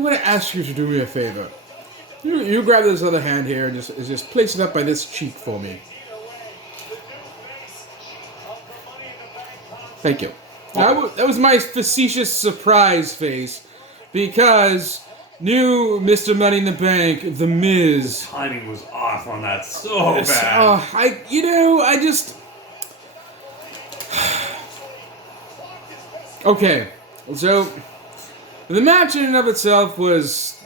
I'm going to ask you to do me a favor. You grab this other hand here and just place it up by this cheek for me. Thank you. That was my facetious surprise face, because new Mr. Money in the Bank, The Miz. Timing was off on that so bad. I just... Okay, so the match in and of itself was,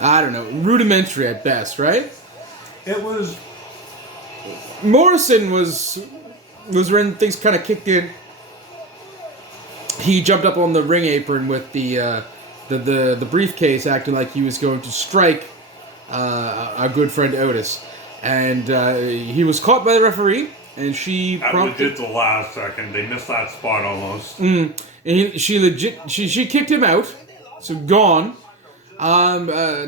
I don't know, rudimentary at best, right? It was... Morrison was when things kind of kicked in. He jumped up on the ring apron with the briefcase, acting like he was going to strike our good friend Otis, and he was caught by the referee, and she legit the last second. They missed that spot almost. And she kicked him out, so gone.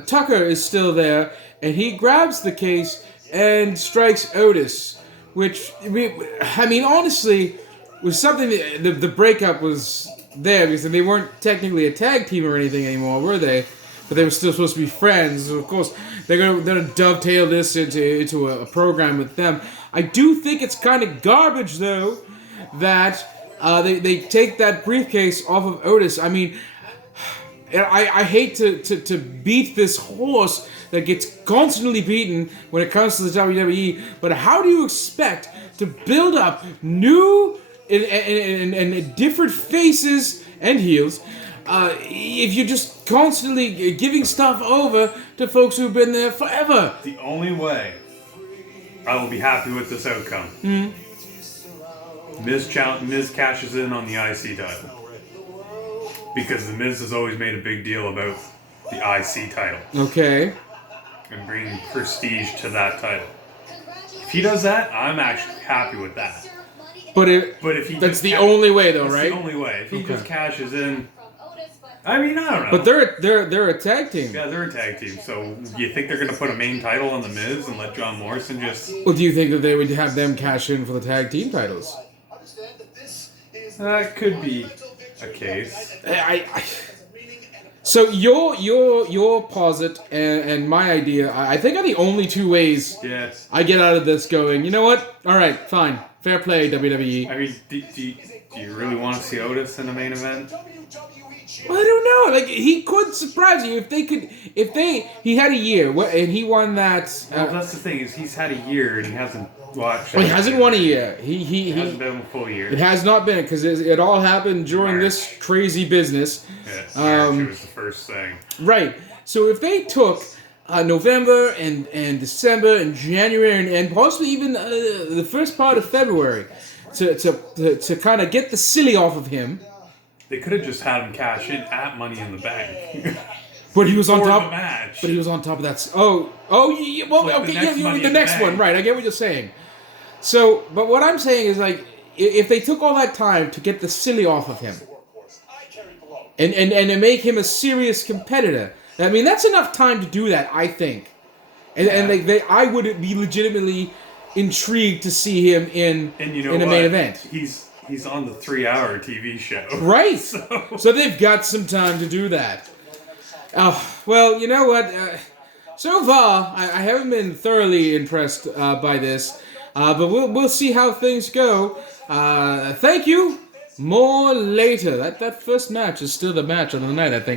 Tucker is still there, and he grabs the case and strikes Otis, which, honestly, was something that the breakup was there, because they weren't technically a tag team or anything anymore, were they? But they were still supposed to be friends. So of course, they're gonna dovetail this into a program with them. I do think it's kind of garbage, though, that they take that briefcase off of Otis. I mean, I hate to beat this horse that gets constantly beaten when it comes to the WWE, but how do you expect to build up new and different faces and heels if you're just constantly giving stuff over to folks who've been there forever? The only way I will be happy with this outcome, Miz cashes in on the IC title. Because The Miz has always made a big deal about the IC title. Okay. And bringing prestige to that title. If he does that, I'm actually happy with that. But if he that's the only way, though, right? That's the only way. If he just cashes in, I mean, I don't know. But they're a tag team. Yeah, they're a tag team. So you think they're going to put a main title on The Miz and let John Morrison just... Well, do you think that they would have them cash in for the tag team titles? That could be a case. So your posit and my idea, I think, are the only two ways I get out of this going, you know what? All right, fine. Fair play, WWE. I mean, do you really want to see Otis in the main event? Well, I don't know. Like, he could surprise you he had a year and he won that. Well, that's the thing, is he's had a year and he hasn't watched. Well, he hasn't won a year. He hasn't been a full year. It has not been, because it all happened during March. This crazy business. Yes, March was the first thing. Right. So if they took November and December and January and possibly even the first part of February to kind of get the silly off of him. They could have just had him cash in at Money in the Bank. But he was on top. The match. But he was on top of that. Well, okay, the next one, right? I get what you're saying. So, but what I'm saying is, like, if they took all that time to get the silly off of him, and to make him a serious competitor, I mean, that's enough time to do that, I think. And I would be legitimately intrigued to see him in a main event. He's on the 3-hour TV show. Right. So they've got some time to do that. Well, you know what? So far, I haven't been thoroughly impressed by this, but we'll see how things go. Thank you. More later. That first match is still the match of the night, I think.